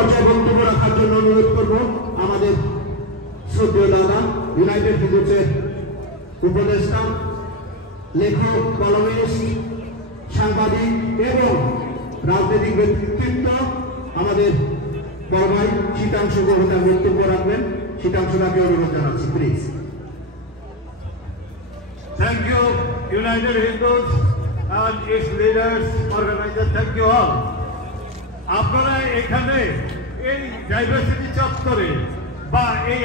পর্যায়ে বক্তব্য রাখার জন্য অনুরোধ করব আমাদের শ্রদ্ধেয় দাদা ইউনাইটেড হিন্দুসের উপদেষ্টা, লেখক, কলমিস্ট, সাংবাদিক এবং রাজনৈতিক ব্যক্তিত্ব আমাদের বড় ভাই শীতাংশু তার বক্তব্য রাখবেন। শীতাংশুদাকে অনুরোধ জানাচ্ছি, please. Thank you, United Hindus and its leaders, organizers. Thank you all. আপনারা এখানে এই ডাইভার্সিটি চত্বরে বা এই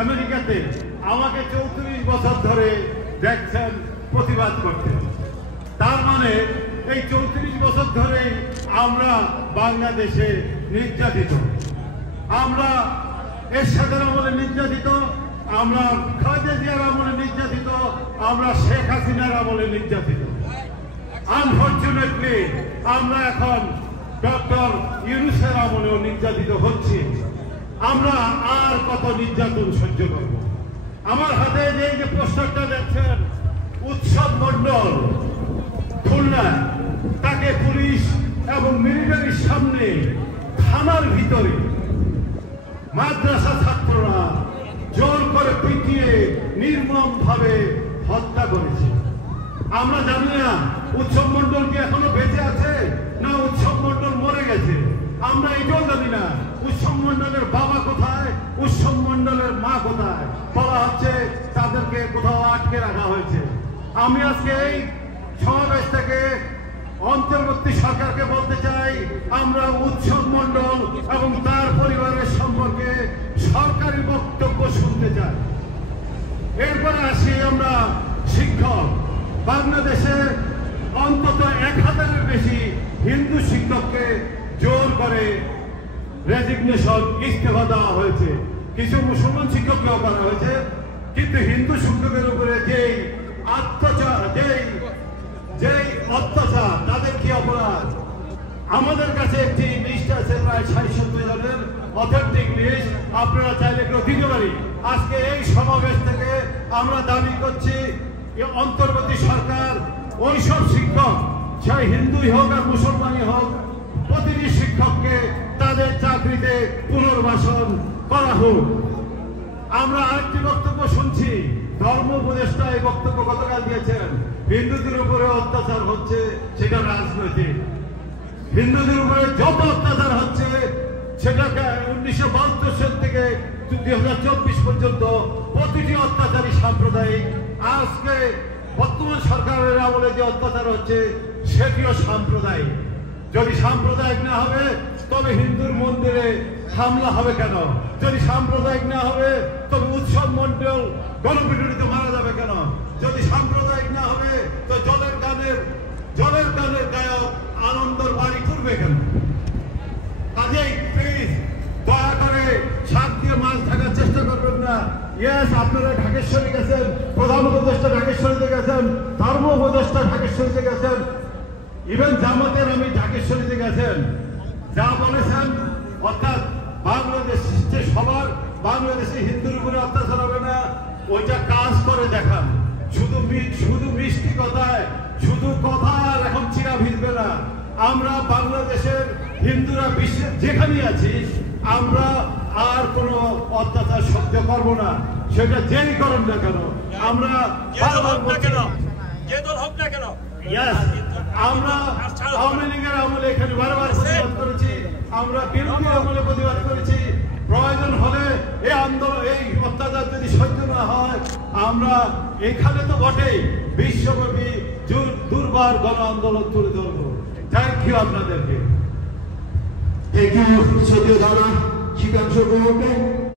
আমেরিকাতে আমাকে 34 বছর ধরে দেখছেন প্রতিবাদ করতে। তার মানে এই 34 বছর ধরে আমরা বাংলাদেশে নির্যাতিত, আমরা এরশাদের আমলে নির্যাতিত, আমরা খালেদা জিয়ার আমলে নির্যাতিত, আমরা শেখ হাসিনার আমলে নির্যাতিত। আনফরচুনেটলি আমরা এখন ডক্টর ইউনূসের আমলেও নির্যাতিত হচ্ছি। আমরা আর কত নির্যাতন সহ্য করব? আমার হাতে যে পোস্টারটা দেখছেন, উৎসব মণ্ডল খুলনা, তাকে পুলিশ এবং মিলিটারির সামনে থানার ভিতরে মাদ্রাসা ছাত্ররা জোর করে পিটিয়ে নির্মমভাবে হত্যা করেছে। আমরা জানি না উৎসব মণ্ডল কি এখনো বেঁচে আছে না উৎসব মণ্ডল মরে গেছে। আমরা এটাও জানি না উৎসব মণ্ডলের বাবা কোথায়, উৎসব মণ্ডলের মা কোথায়। বলা হচ্ছে তাদেরকে কোথাও আটকে রাখা হয়েছে। আমি আজকে এই সমাবেশ থেকে অন্তর্বর্তী সরকারকে বলতে চাই, আমরা উৎসব মণ্ডল এবং তার পরিবারের সম্পর্কে সরকারি বক্তব্য শুনতে চাই। এরপরে আসি আমরা শিক্ষক। বাংলাদেশে অন্তত 1000-এর বেশি হিন্দু শিক্ষককে জোর করে রেজিগনেশন, ইস্তফা দেওয়া হয়েছে। কিছু মুসলমান শিক্ষককেও করা হয়েছে, কিন্তু হিন্দু শিক্ষকের উপরে যেই অত্যাচার, তাদের কি অপরাধ? আমাদের কাছে একটি লিস্ট আছে প্রায় 60-70 জনের অথেন্টিক লিস্ট, আপনারা চাইলে কেউ দিতে পারি। আজকে এই সমাবেশ থেকে আমরা দাবি করছি অন্তর্বর্তী সরকার ওইসব শিক্ষক, চাই হিন্দুই হোক আর মুসলমানই হোক, প্রতিটি শিক্ষককে তাদের চাকরিতে পুনর্বাসন করা হোক। আমরা আরেকটি বক্তব্য শুনছি, ধর্ম উপদেষ্টা এই বক্তব্য গতকাল দিয়েছেন, হিন্দুদের উপরে অত্যাচার হচ্ছে, সেটা রাজনৈতিক। হিন্দুদের উপরে যত অত্যাচার হচ্ছে সেটাকে 1972 সাল থেকে 2024 পর্যন্ত প্রতিটি অত্যাচারী সাম্প্রদায়িক। আজকে বর্তমান সরকারের আমলে যে অত্যাচার হচ্ছে সেটিও সাম্প্রদায়িক। যদি সাম্প্রদায়িক না হবে তবে হিন্দুর মন্দিরে হামলা হবে কেন? যদি সাম্প্রদায়িক না হবে তবে উৎসব মণ্ডল গণপিটুনিতে মারা যাবে কেন? যদি সাম্প্রদায়িক না হবে তো জলের গানের গায়ক আনন্দর বাড়ি করবে কেন? কাজেই প্লিজ দয়া করে শাক দিয়ে মাছ থাকার চেষ্টা করবেন না। ইয়েস, আপনারা ঢাকেশ্বরী গেছেন, প্রধান উপদেষ্টা ঢাকেশ্বরীতে গেছেন, ধর্ম উপদেষ্টা ঢাকেশ্বরীতে গেছেন, ইভেন জামাতের আমি ঢাকেশ্বরীতে গেছেন। যা বলেছেন অর্থাৎ বাংলাদেশে হিন্দুর উপরে অত্যাচার হবে না, ওইটা কাজ করে দেখান। শুধু মিষ্টি কথায়, শুধু কথা আর এখন চিরা ভিজবে না। আমরা বাংলাদেশের হিন্দুরা বিশ্বের যেখানে আছি, আমরা আর কোনো অত্যাচার সহ্য করব না, সেটা যেই করেন না কেন। আমরা আমরা আওয়ামী লীগের আমলে এখানে বারবার প্রতিবাদ করেছি, আমরা বিরোধী আমলে প্রতিবাদ করেছি। প্রয়োজন হলে এই আন্দোলন, এই অত্যাচার যদি সহ্য না হয়, আমরা এখানে তো বটেই বিশ্বব্যাপী দুর্বার গণ আন্দোলন তুলে ধরব। থ্যাংক ইউ আপনাদেরকে। থ্যাংক ইউ, সত্যি দাদা শীতাংশ।